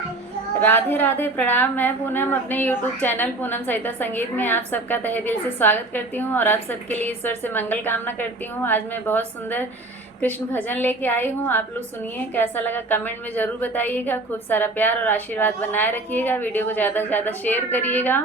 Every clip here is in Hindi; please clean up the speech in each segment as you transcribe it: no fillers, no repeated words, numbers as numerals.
राधे राधे, प्रणाम। मैं पूनम अपने YouTube चैनल पूनम सहिता संगीत में आप सबका तहे दिल से स्वागत करती हूँ और आप सबके लिए ईश्वर से मंगल कामना करती हूँ। आज मैं बहुत सुंदर कृष्ण भजन लेके आई हूँ। आप लोग सुनिए, कैसा लगा कमेंट में ज़रूर बताइएगा। खूब सारा प्यार और आशीर्वाद बनाए रखिएगा। वीडियो को ज़्यादा से ज़्यादा शेयर करिएगा।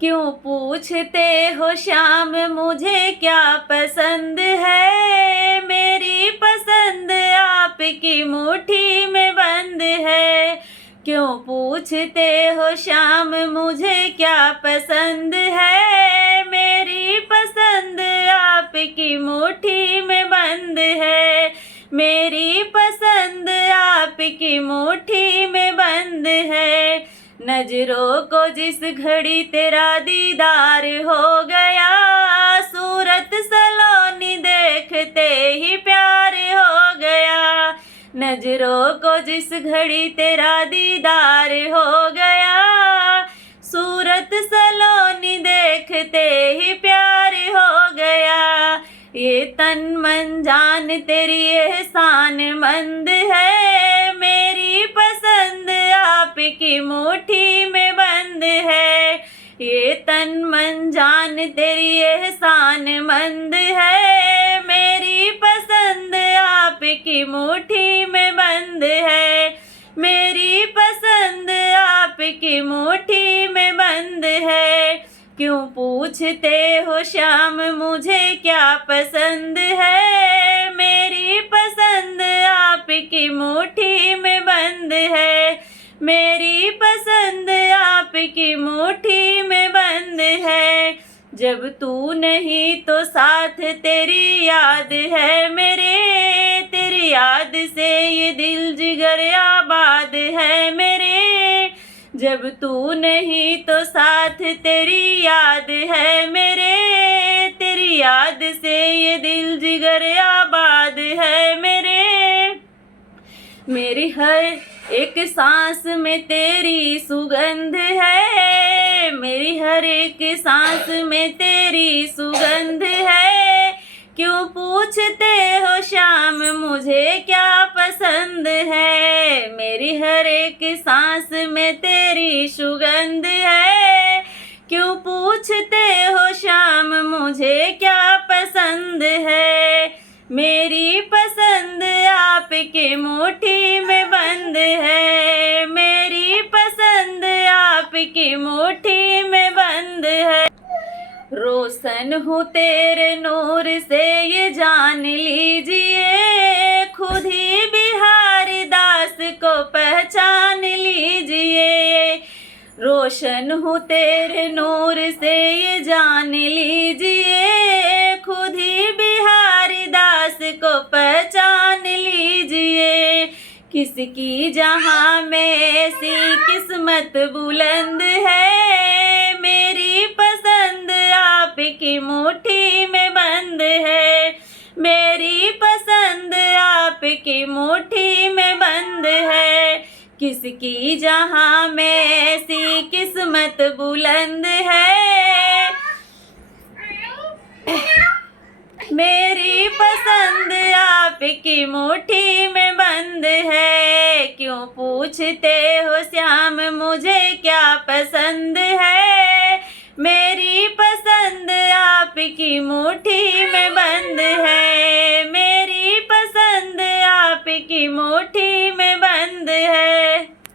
क्यों पूछते हो श्याम मुझे क्या पसंद है, मेरी पसंद आपकी मुट्ठी में बंद है। क्यों पूछते हो श्याम मुझे क्या पसंद है, मेरी पसंद आपकी मुट्ठी में बंद है। मेरी पसंद आपकी मुट्ठी में बंद है। नजरों को जिस घड़ी तेरा दीदार हो गया, सूरत सलोनी देखते ही प्यार हो गया। नजरों को जिस घड़ी तेरा दीदार हो गया, सूरत सलोनी देखते ही प्यार हो गया। ये तन मन जान तेरी एहसान मंद है, मेरी पसंद आपकी मुट्ठी में बंद है। ये तन मन जान तेरी एहसान मंद है, मेरी पसंद आपकी मुट्ठी में बंद है। मेरी पसंद आपकी मुट्ठी में बंद है। क्यों पूछते हो श्याम मुझे क्या पसंद है, मेरी पसंद आपकी मुट्ठी में बंद है। मेरी पसंद आपकी मुट्ठी में बंद है। जब तू नहीं तो साथ तेरी याद है मेरे, तेरी याद से ये दिल जिगर आबाद है मेरे। जब तू नहीं तो साथ तेरी याद है मेरे, तेरी याद से ये दिल जिगर आबाद है मेरे। मेरी हर एक सांस में तेरी सुगंध है, मेरी हर एक सांस में तेरी सुगंध है। क्यों पूछते हो श्याम मुझे क्या पसंद है, मेरी हर एक सांस में तेरी सुगंध है। क्यों पूछते हो श्याम मुझे क्या पसंद है, मेरी पसंद आपके मुट्ठी में बंद है। मेरी पसंद आपकी मुट्ठी में बंद है। रोशन हूँ तेरे नूर से ये जान लीजिए, खुद ही बिहारी दास को पहचान लीजिए। रोशन हूँ तेरे नूर से ये जान लीजिए, खुद ही बिहारी दास को पहचान लीजिए। किसकी जहाँ में ऐसी किस्मत बुलंद है, मेरी पसंद आपकी मुट्ठी में बंद है। मेरी पसंद आपकी मुट्ठी में बंद है। किसकी जहाँ में ऐसी किस्मत बुलंद है, मेरी पसंद आपकी मुट्ठी में बंद है। क्यों पूछते हो श्याम मुझे क्या पसंद है, मेरी पसंद आपकी मुट्ठी में बंद है। मेरी पसंद आपकी मुट्ठी में बंद है।